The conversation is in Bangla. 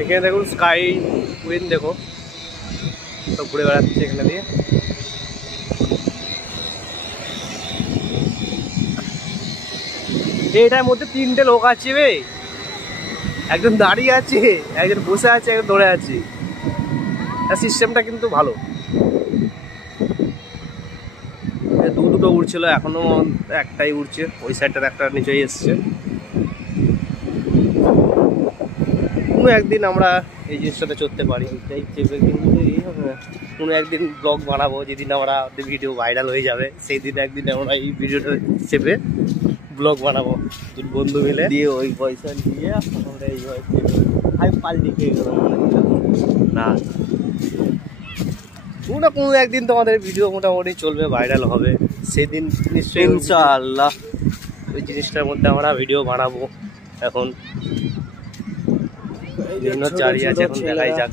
এখানে দেখুন স্কাই উইন দেখো সব ঘুরে বেড়াচ্ছে এখানে দিয়ে। এটার মধ্যে 3টে লোক আছে বে, একজন দাঁড়িয়ে আছে, একজন বসে আছে, একজন দৌড়ে আছে। সিস্টেমটা কিন্তু ভালো। দুটো উড়ছিল, এখনো একটাই উড়ছে, ওই সাইডটার একটা নিচেই এসছে। কোনো একদিন আমরা এই জিনিসটাতে চড়তে পারি, এইটাই চেপে কিন্তু এই হবে না। কোনো একদিন ব্লগ বানাবো, যেদিন আমরা ভিডিও ভাইরাল হয়ে যাবে সেই দিন একদিন আমরা এই ভিডিওটা চেপে ব্লগ বানাবো বন্ধু মিলে দিয়ে, ওই পয়সা নিয়ে আমরা এইভাবে আমি পাল্টি খেয়ে গেলাম না। কোনো না কোনো একদিন তোমাদের ভিডিও মোটামুটি চলবে, ভাইরাল হবে, সেদিন নিশ্চয়ই ইনশাআল্লাহ ওই জিনিসটার মধ্যে আমরা ভিডিও বানাবো। এখন বিভিন্ন জারি আছে, এখন দেখাই যাক।